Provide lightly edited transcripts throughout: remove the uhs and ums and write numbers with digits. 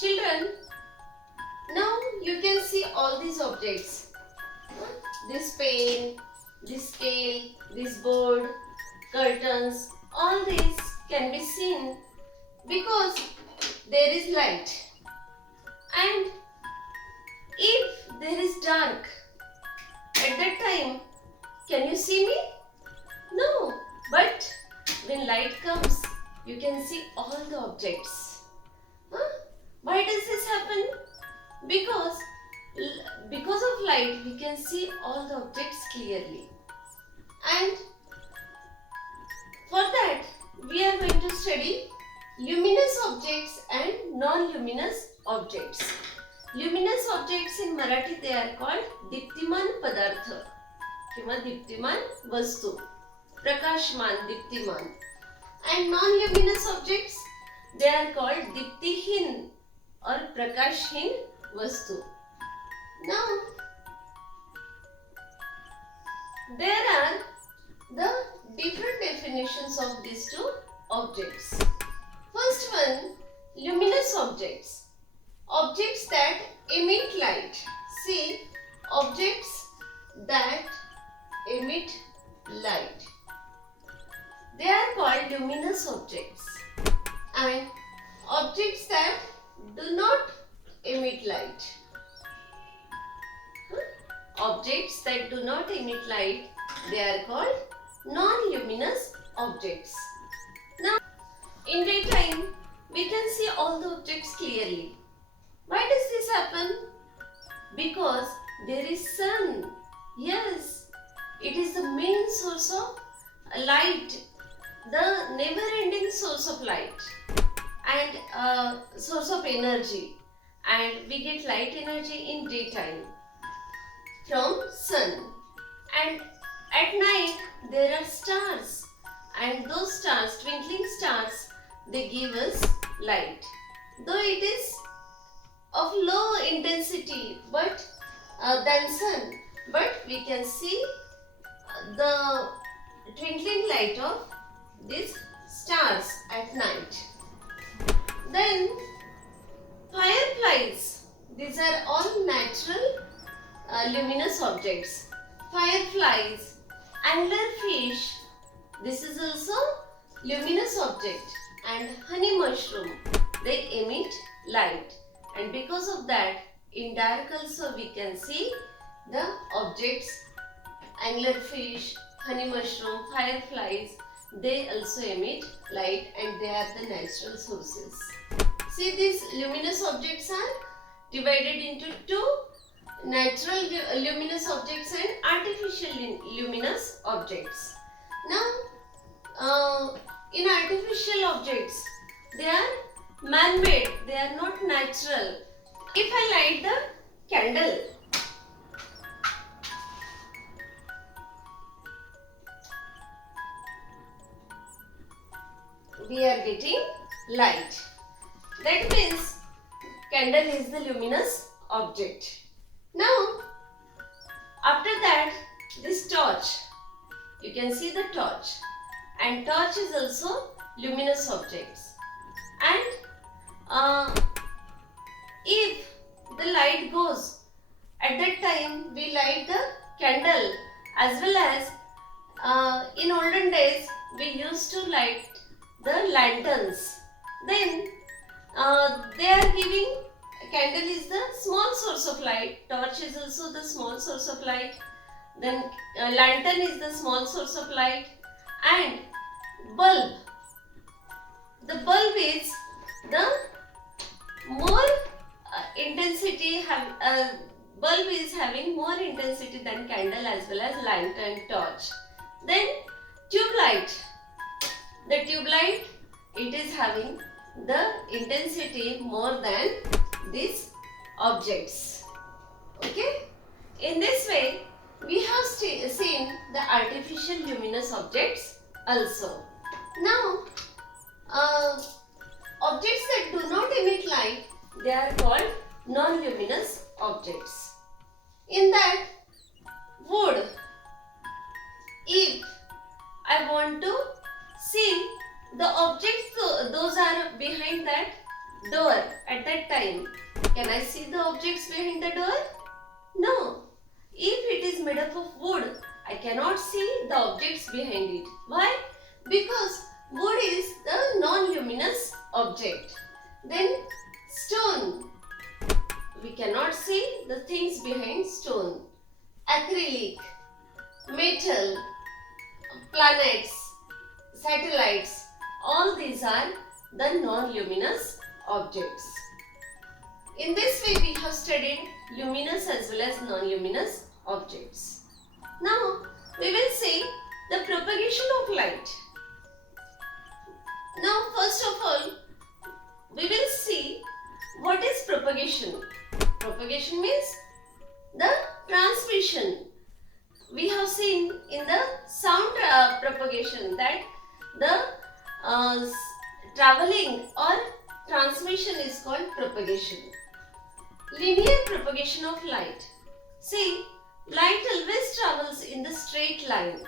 Children, now you can see all these objects. This pen, this scale, this board, curtains, all these can be seen because there is light. And if there is dark, at that time, can you see me? No. But when light comes, you can see all the objects. Why does this happen? Because of light, we can see all the objects clearly. And for that, we are going to study luminous objects and non-luminous objects. Luminous objects in Marathi they are called दीप्तिमान पदार्थ किंवा दीप्तिमान वस्तू, प्रकाशमान, दीप्तिमान. And non-luminous objects they are called दीप्तिहीन or प्रकाशहीन वस्तु. Now there are the different definitions of these two objects. First one, luminous objects. Objects that emit light. See, objects that emit light. They are called luminous objects. And objects that do not emit light. Objects that do not emit light, they are called non-luminous objects. Now, in daytime, we can see all the objects clearly. Why does this happen? Because there is sun. Yes, it is the main source of light, the never-ending source of light and source of energy. And we get light energy in daytime from sun. And at night there are stars, and those stars, twinkling stars, they give us light. Though it is of low intensity but than sun, but we can see the twinkling light of these stars at night. Then fireflies, these are all natural luminous objects. Fireflies, anglerfish, this is also luminous object. And honey mushroom, they emit light. And because of that, in dark also we can see the objects, anglerfish, honey mushroom, fireflies, they also emit light and they are the natural sources. See, these luminous objects are divided into two: natural luminous objects and artificial luminous objects. Now, in artificial objects, they are man-made, they are not natural. If I light the candle, we are getting light. That means candle is the luminous object. Now, after that, this torch, you can see the torch, and torch is also luminous objects. And if the light goes, at that time we light the candle, as well as in olden days we used to light the lanterns. Then they are giving, candle is the small source of light, torch is also the small source of light, then lantern is the small source of light, and bulb. The bulb is the more intensity, bulb is having more intensity than candle as well as lantern, torch. Then tube light. The tube light, it is having the intensity more than these objects. Okay? In this way, we have seen the artificial luminous objects also. Now, objects that do not emit light, they are called non-luminous objects. In that, wood. If I want to see the objects, those are behind that door at that time. Can I see the objects behind the door? No. If it is made up of wood, I cannot see the objects behind it. Why? Because wood is the non-luminous object. Then stone. We cannot see the things behind stone. Acrylic, metal, planets, satellites, all these are the non-luminous objects. In this way we have studied luminous as well as non-luminous objects. Now we will see the propagation of light. Now first of all we will see what is propagation. Propagation means the transmission. We have seen in the sound propagation that the traveling or transmission is called propagation. Linear propagation of light. See, light always travels in the straight line.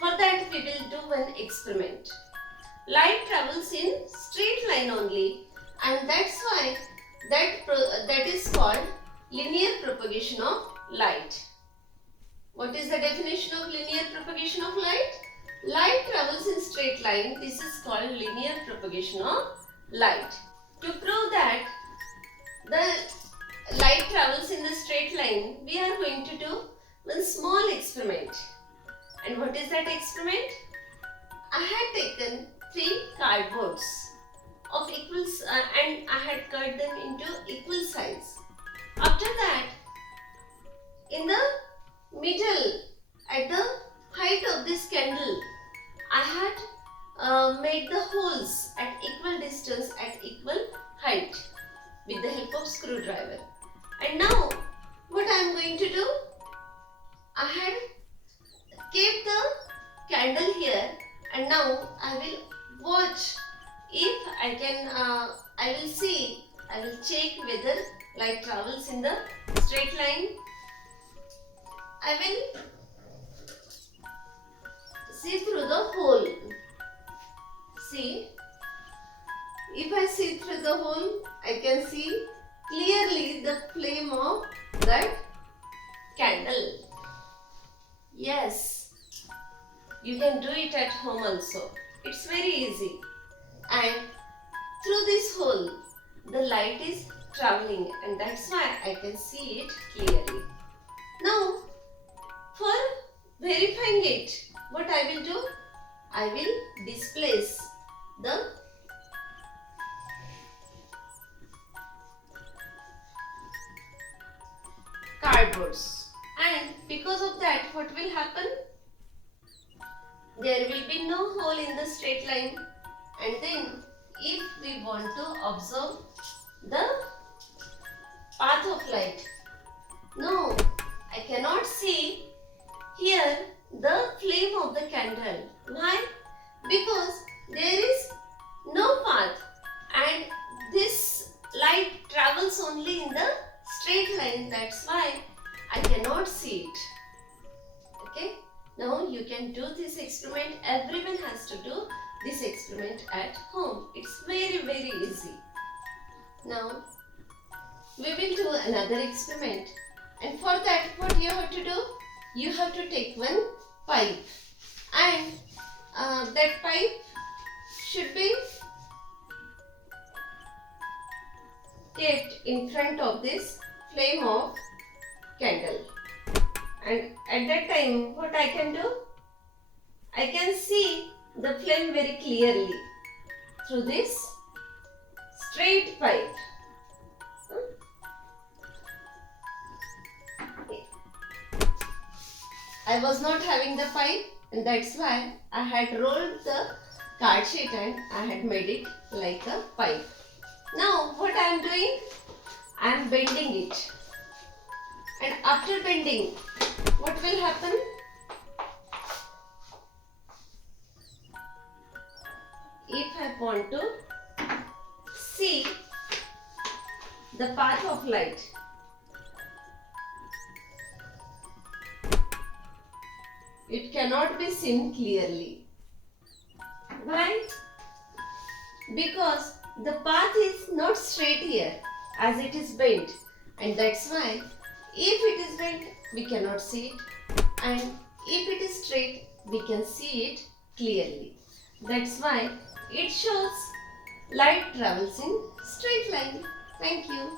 For that we will do one experiment. Light travels in straight line only, and that's why that is called linear propagation of light. What is the definition of linear propagation of light? Light travels in straight line. This is called linear propagation of light. To prove that the light travels in the straight line, we are going to do one small experiment. And what is that experiment? I had taken 3 cardboards of equal and I had cut them into equal size. After that, in the middle, at the height of this candle, I had made the holes at equal distance at equal height with the help of screwdriver. And now what I am going to do, I had kept the candle here, and now I will watch if I can, I will check whether light travels in the straight line. I will see through the hole. See, if I see through the hole, I can see clearly the flame of that candle. Yes, you can do it at home also. It's very easy. And through this hole, the light is traveling, and that's why I can see it clearly. Now, for verifying it, what I will do? I will displace the cardboards, and because of that, what will happen? There will be no hole in the straight line, and then if we want to observe the path of light, no, I cannot see here the flame of the candle. Why? Because there is no path, and this light travels only in the straight line. That's why I cannot see it. Okay. Now you can do this experiment. Everyone has to do this experiment at home. It's very, very easy. Now we will do another experiment, and for that what you have to do? You have to take one pipe, and that pipe should be kept in front of this flame of candle. And at that time, what I can do? I can see the flame very clearly through this straight pipe. I was not having the pipe, and that's why I had rolled the card sheet and I had made it like a pipe. Now what I am doing? I am bending it, and after bending, what will happen? If I want to see the path of light, it cannot be seen clearly. Why? Because the path is not straight here as it is bent, and that's why if it is bent we cannot see it, and if it is straight we can see it clearly. That's why it shows light travels in straight line. Thank you.